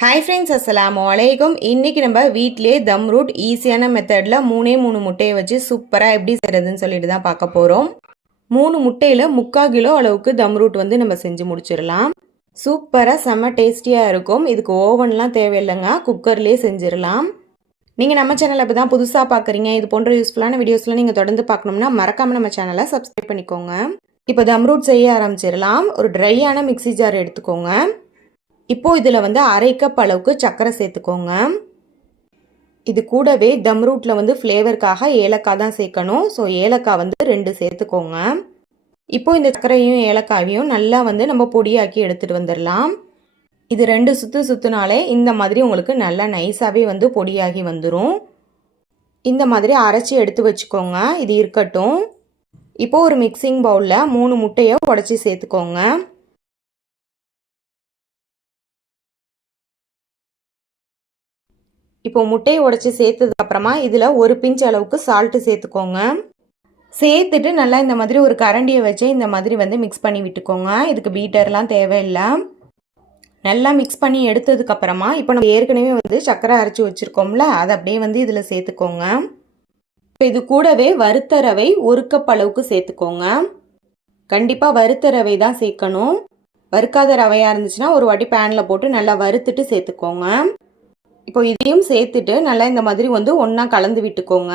Hi friends அஸ்லாம் வலைக்கும் இன்றைக்கி நம்ம வீட்டிலே தம் ரூட் ஈஸியான மெத்தடில் மூணே மூணு முட்டையை வச்சு சூப்பராக எப்படி செய்கிறதுன்னு சொல்லிட்டு தான் பார்க்க போகிறோம் மூணு முட்டையில் முக்கால் கிலோ அளவுக்கு தம் ரூட் வந்து நம்ம செஞ்சு முடிச்சிடலாம். சூப்பராக செம்ம டேஸ்டியாக இருக்கும். இதுக்கு ஓவன்லாம் தேவையில்லைங்க. குக்கர்லேயே செஞ்சிடலாம். நீங்கள் நம்ம சேனலை இப்போ தான் புதுசாக பார்க்குறீங்க இது போன்ற யூஸ்ஃபுல்லான வீடியோஸ்லாம் நீங்கள் தொடர்ந்து பார்க்கணும்னா மறக்காமல் நம்ம சேனலை சப்ஸ்கிரைப் பண்ணிக்கோங்க. இப்போ தம் ரூட் செய்ய ஆரம்பிச்சிடலாம். ஒரு ட்ரையான மிக்ஸி ஜார் எடுத்துக்கோங்க. இப்போ இதில் வந்து அரை கப் அளவுக்கு சர்க்கரை சேர்த்துக்கோங்க. இது கூடவே தம் ரூட்டில் வந்து ஃப்ளேவருக்காக ஏலக்காய் தான் சேர்க்கணும். ஸோ ஏலக்காய் வந்து ரெண்டு சேர்த்துக்கோங்க. இப்போ இந்த சர்க்கரையும் ஏலக்காயும் நல்லா வந்து நம்ம பொடியாக்கி எடுத்துகிட்டு வந்துடலாம் இது ரெண்டு சுற்று சுற்றுனாலே இந்த மாதிரி உங்களுக்கு நல்லா நைஸாகவே வந்து பொடியாகி வந்துடும் இந்த மாதிரி அரைச்சி எடுத்து வச்சுக்கோங்க. இது இருக்கட்டும். இப்போ ஒரு மிக்சிங் பவுலில் மூணு முட்டையை உடச்சி சேர்த்துக்கோங்க. இப்போ முட்டையை உடச்சி சேர்த்ததுக்கு அப்புறமா இதில் ஒரு பிஞ்ச் அளவுக்கு சால்ட்டு சேர்த்துக்கோங்க. சேர்த்துட்டு நல்லா இந்த மாதிரி ஒரு கரண்டியை வச்சு இந்த மாதிரி வந்து மிக்ஸ் பண்ணி விட்டுக்கோங்க. இதுக்கு பீட்டர்லாம் தேவையில்லை. நல்லா மிக்ஸ் பண்ணி எடுத்ததுக்கப்புறமா இப்போ நம்ம ஏற்கனவே வந்து சக்கரை அரைச்சி வச்சுருக்கோம்ல அதை அப்படியே வந்து இதில் சேர்த்துக்கோங்க. இப்போ இது கூடவே வறுத்த ரவை ஒரு கப் அளவுக்கு சேர்த்துக்கோங்க. கண்டிப்பாக வறுத்த ரவை தான் சேர்க்கணும். வறுக்காத ரவையாக இருந்துச்சுன்னா ஒரு வாட்டி பேனில் போட்டு நல்லா வறுத்துட்டு சேர்த்துக்கோங்க. இப்போ இதையும் சேர்த்துட்டு நல்லா இந்த மாதிரி வந்து ஒன்றா கலந்து விட்டுக்கோங்க.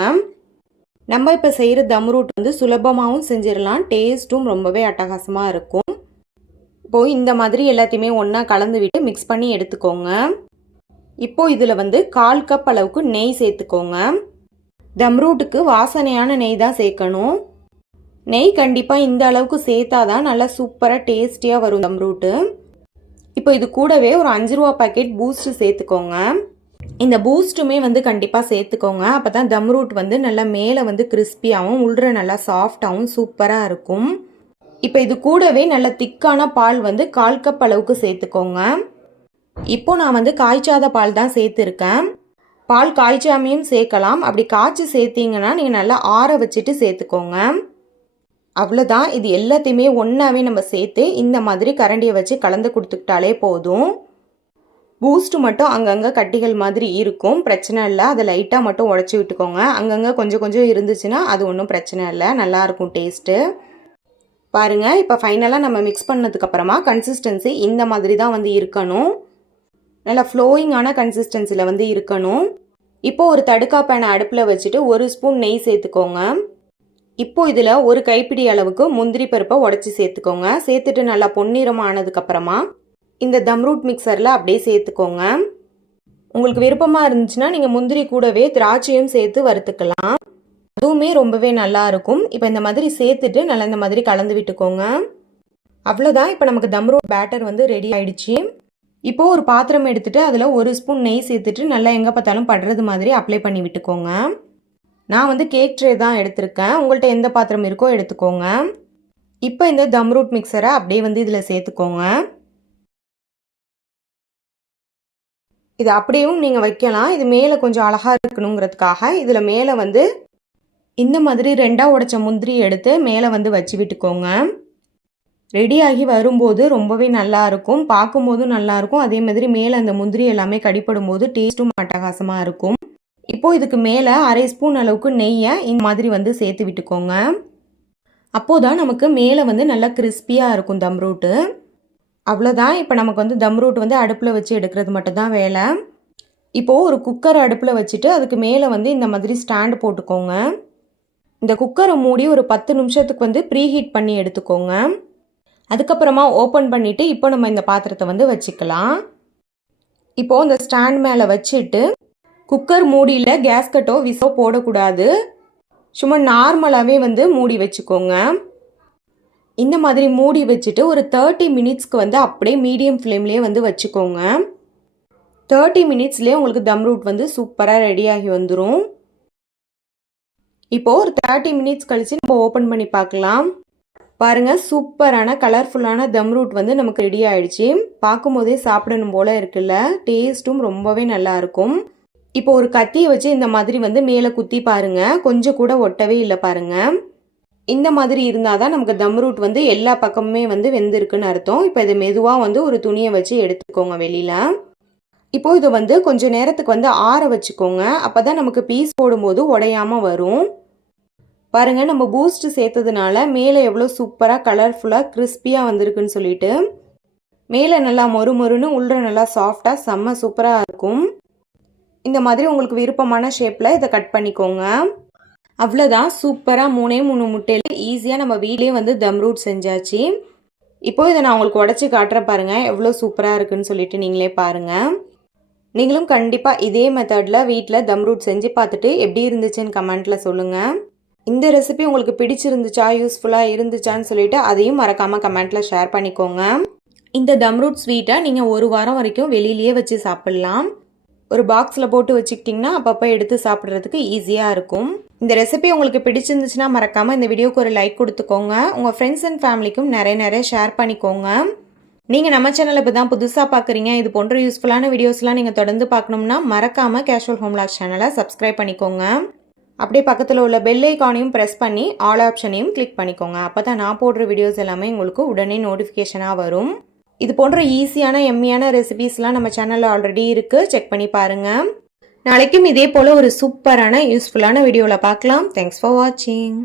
நம்ம இப்போ செய்கிற தம் ரூட் வந்து சுலபமாகவும் செஞ்சிடலாம் டேஸ்ட்டும் ரொம்பவே அட்டகாசமாக இருக்கும். இப்போது இந்த மாதிரி எல்லாத்தையுமே ஒன்றா கலந்து விட்டு மிக்ஸ் பண்ணி எடுத்துக்கோங்க. இப்போ இதில் வந்து கால் கப் அளவுக்கு நெய் சேர்த்துக்கோங்க. தம்ரூட்டுக்கு வாசனையான நெய் தான் சேர்க்கணும். நெய் கண்டிப்பாக இந்த அளவுக்கு சேர்த்தா தான் நல்லா சூப்பராக டேஸ்டியாக வரும் தம்ரூட்டு இப்போ இது கூடவே ஒரு அஞ்சு ரூபா பாக்கெட் பூஸ்ட்டு சேர்த்துக்கோங்க. இந்த பூஸ்ட்டுமே வந்து கண்டிப்பாக சேர்த்துக்கோங்க. அப்போ தான் தம் ரூட் வந்து நல்லா மேலே வந்து கிறிஸ்பியாகவும் உள்ற நல்லா சாஃப்டாகவும் சூப்பராக இருக்கும். இப்போ இது கூடவே நல்ல திக்கான பால் வந்து கால் கப் அளவுக்கு சேர்த்துக்கோங்க. இப்போ நான் வந்து காய்ச்சாத பால் தான் சேர்த்துருக்கேன். பால் காய்ச்சாமையும் சேர்க்கலாம். அப்படி காய்ச்சி சேர்த்தீங்கன்னா நீங்கள் நல்லா ஆற வச்சுட்டு சேர்த்துக்கோங்க. அவ்வளோதான் இது எல்லாத்தையுமே ஒன்றாவே நம்ம சேர்த்து இந்த மாதிரி கரண்டியை வச்சு கலந்து கொடுத்துக்கிட்டாலே போதும். பூஸ்ட் மட்டும் அங்கங்கே கட்டிகள் மாதிரி இருக்கும். பிரச்சனை இல்லை. அதை லைட்டாக மட்டும் உடச்சி விட்டுக்கோங்க. அங்கங்கே கொஞ்சம் கொஞ்சம் இருந்துச்சுன்னா அது ஒன்றும் பிரச்சனை இல்லை. நல்லாயிருக்கும் டேஸ்ட்டு பாருங்கள் இப்போ ஃபைனலாக நம்ம மிக்ஸ் பண்ணதுக்கப்புறமா கன்சிஸ்டன்சி இந்த மாதிரி தான் வந்து இருக்கணும். நல்லா ஃப்ளோயிங்கான கன்சிஸ்டன்சியில் வந்து இருக்கணும். இப்போ ஒரு தடுக்கா பேனை அடுப்பில் வச்சுட்டு ஒரு ஸ்பூன் நெய் சேர்த்துக்கோங்க. இப்போ இதில் ஒரு கைப்பிடி அளவுக்கு முந்திரி பருப்பை உடச்சி சேர்த்துக்கோங்க. சேர்த்துட்டு நல்லா பொன்னிறமானதுக்கப்புறமா இந்த தம்ரூட் மிக்சரில் அப்படியே சேர்த்துக்கோங்க. உங்களுக்கு விருப்பமாக இருந்துச்சுன்னா நீங்கள் முந்திரி கூடவே திராட்சையும் சேர்த்து வறுத்துக்கலாம். அதுவுமே ரொம்பவே நல்லா இருக்கும். இப்போ இந்த மாதிரி சேர்த்துட்டு நல்லா இந்த மாதிரி கலந்து விட்டுக்கோங்க. அவ்வளோதான் இப்போ நமக்கு தம்ரூட் பேட்டர் வந்து ரெடி ஆயிடுச்சு. இப்போ ஒரு பாத்திரம் எடுத்துட்டு அதில் ஒரு ஸ்பூன் நெய் சேர்த்துட்டு நல்லா எங்கே பார்த்தாலும் படுறது மாதிரி அப்ளை பண்ணி விட்டுக்கோங்க. நான் வந்து கேக் ட்ரே தான் எடுத்திருக்கேன். உங்கள்கிட்ட எந்த பாத்திரம் இருக்கோ எடுத்துக்கோங்க. இப்போ இந்த தம்ரூட் மிக்சரை அப்படியே வந்து இதில் சேர்த்துக்கோங்க. இது அப்படியும் நீங்கள் வைக்கலாம். இது மேலே கொஞ்சம் அழகாக இருக்கணுங்கிறதுக்காக. இதில் மேலே வந்து இந்த மாதிரி ரெண்டாக உடைச்ச முந்திரி எடுத்து மேலே வந்து வச்சு விட்டுக்கோங்க. ரெடியாகி வரும்போது ரொம்பவே நல்லா இருக்கும். பார்க்கும்போதும் நல்லா இருக்கும். அதே மாதிரி மேலே அந்த முந்திரி எல்லாமே கடிப்படும் போது டேஸ்ட்டும் அட்டகாசமாக இருக்கும். இப்போது இதுக்கு மேலே அரை ஸ்பூன் அளவுக்கு நெய்யை இந்த மாதிரி வந்து சேர்த்து விட்டுக்கோங்க. அப்போதான் நமக்கு மேலே வந்து நல்லா கிறிஸ்பியாக இருக்கும் தம் ரூட்டு அவ்வளோதான் இப்போ நமக்கு வந்து தம் ரூட் வந்து அடுப்பில் வச்சு எடுக்கிறது மட்டும்தான் வேலை. இப்போது ஒரு குக்கர் அடுப்பில் வச்சுட்டு அதுக்கு மேலே வந்து இந்த மாதிரி ஸ்டாண்டு போட்டுக்கோங்க. இந்த குக்கரை மூடி ஒரு பத்து நிமிஷத்துக்கு வந்து ப்ரீ ஹீட் பண்ணி எடுத்துக்கோங்க. அதுக்கப்புறமா ஓப்பன் பண்ணிவிட்டு இப்போ நம்ம இந்த பாத்திரத்தை வந்து வச்சுக்கலாம். இப்போது இந்த ஸ்டாண்ட் மேலே வச்சுட்டு குக்கர் மூடியில் கேஸ்கட்டோ விசோ போடக்கூடாது. சும்மா நார்மலாகவே வந்து மூடி வச்சுக்கோங்க. இந்த மாதிரி மூடி வச்சுட்டு ஒரு தேர்ட்டி மினிட்ஸ்க்கு வந்து அப்படியே மீடியம் ஃப்ளேம்லேயே வந்து வச்சுக்கோங்க. தேர்ட்டி மினிட்ஸ்லேயே உங்களுக்கு தம் ரூட் வந்து சூப்பராக ரெடியாகி வந்துடும் இப்போது ஒரு தேர்ட்டி மினிட்ஸ் கழித்து நம்ம ஓப்பன் பண்ணி பார்க்கலாம். பாருங்கள் சூப்பரான கலர்ஃபுல்லான தம் ரூட் வந்து நமக்கு ரெடி ஆயிடுச்சு. பார்க்கும்போதே சாப்பிடணும் போல் இருக்குல்ல. டேஸ்ட்டும் ரொம்பவே நல்லாயிருக்கும். இப்போ ஒரு கத்தியை வச்சு இந்த மாதிரி வந்து மேலே குத்தி பாருங்கள் கொஞ்சம் கூட ஒட்டவே இல்லை பாருங்கள் இந்த மாதிரி இருந்தால் தான் நமக்கு தம் ரூட் வந்து எல்லா பக்கமுமே வந்து வெந்திருக்குன்னு அர்த்தம். இப்போ இதை மெதுவாக வந்து ஒரு துணியை வச்சு எடுத்துக்கோங்க வெளியில். இப்போது இதை வந்து கொஞ்சம் நேரத்துக்கு வந்து ஆற வச்சுக்கோங்க. அப்போ தான் நமக்கு பீஸ் போடும்போது உடையாமல் வரும். பாருங்கள் நம்ம பூஸ்ட் சேர்த்ததுனால மேலே எவ்வளோ சூப்பராக கலர்ஃபுல்லாக கிறிஸ்பியாக வந்திருக்குன்னு சொல்லிட்டு மேலே நல்லா மொறு மொறுன்னு உள்ள நல்லா சாஃப்டாக செம்ம சூப்பராக இருக்கும். இந்த மாதிரி உங்களுக்கு விருப்பமான ஷேப்பில் இதை கட் பண்ணிக்கோங்க. அவ்வளோதான் சூப்பராக மூணே மூணு முட்டையில் ஈஸியாக நம்ம வீட்லேயே வந்து தம் ரூட் செஞ்சாச்சு. இப்போ இதை நான் உங்களுக்கு உடச்சி காட்டுறேன் பாருங்கள் எவ்வளோ சூப்பராக இருக்குன்னு சொல்லிட்டு நீங்களே பாருங்கள் நீங்களும் கண்டிப்பாக இதே மெத்தடில் வீட்டில் தம் ரூட் செஞ்சு பார்த்துட்டு எப்படி இருந்துச்சுன்னு கமெண்ட்டில் சொல்லுங்கள் இந்த ரெசிபி உங்களுக்கு பிடிச்சிருந்துச்சா யூஸ்ஃபுல்லாக இருந்துச்சான்னு சொல்லிட்டு அதையும் மறக்காமல் கமெண்ட்டில் ஷேர் பண்ணிக்கோங்க. இந்த தம் ரூட் ஸ்வீட்டை நீங்கள் ஒரு வாரம் வரைக்கும் வெளியிலேயே வச்சு சாப்பிட்லாம். ஒரு பாக்ஸில் போட்டு வச்சுக்கிட்டிங்கன்னா அப்பப்போ எடுத்து சாப்பிட்றதுக்கு ஈஸியாக இருக்கும். இந்த ரெசிபி உங்களுக்கு பிடிச்சிருந்துச்சுன்னா மறக்காமல் இந்த வீடியோக்கு ஒரு லைக் கொடுத்துக்கோங்க. உங்கள் ஃப்ரெண்ட்ஸ் அண்ட் ஃபேமிலிக்கும் நிறைய நிறைய ஷேர் பண்ணிக்கோங்க. நீங்கள் நம்ம சேனலை இப்போ தான் புதுசாக பார்க்குறீங்க இது போன்ற யூஸ்ஃபுல்லான வீடியோஸ்லாம் நீங்கள் தொடர்ந்து பார்க்கணும்னா மறக்காமல் கேஷுவல் ஹோம்லாக் சேனலை சப்ஸ்கிரைப் பண்ணிக்கோங்க. அப்படியே பக்கத்தில் உள்ள பெல் ஐக்கானையும் ப்ரெஸ் பண்ணி ஆல் ஆப்ஷனையும் கிளிக் பண்ணிக்கோங்க. அப்போ தான் நான் போடுற வீடியோஸ் எல்லாமே உங்களுக்கு உடனே நோட்டிஃபிகேஷனாக வரும். இது போன்ற ஈஸியான எம்மியான ரெசிபீஸ்லாம் நம்ம சேனலில் ஆல்ரெடி இருக்குது செக் பண்ணி பாருங்கள் நாளைக்கும் இதே போல் ஒரு சூப்பரான யூஸ்ஃபுல்லான வீடியோவில் பார்க்கலாம். தேங்க்ஸ் ஃபார் வாட்சிங்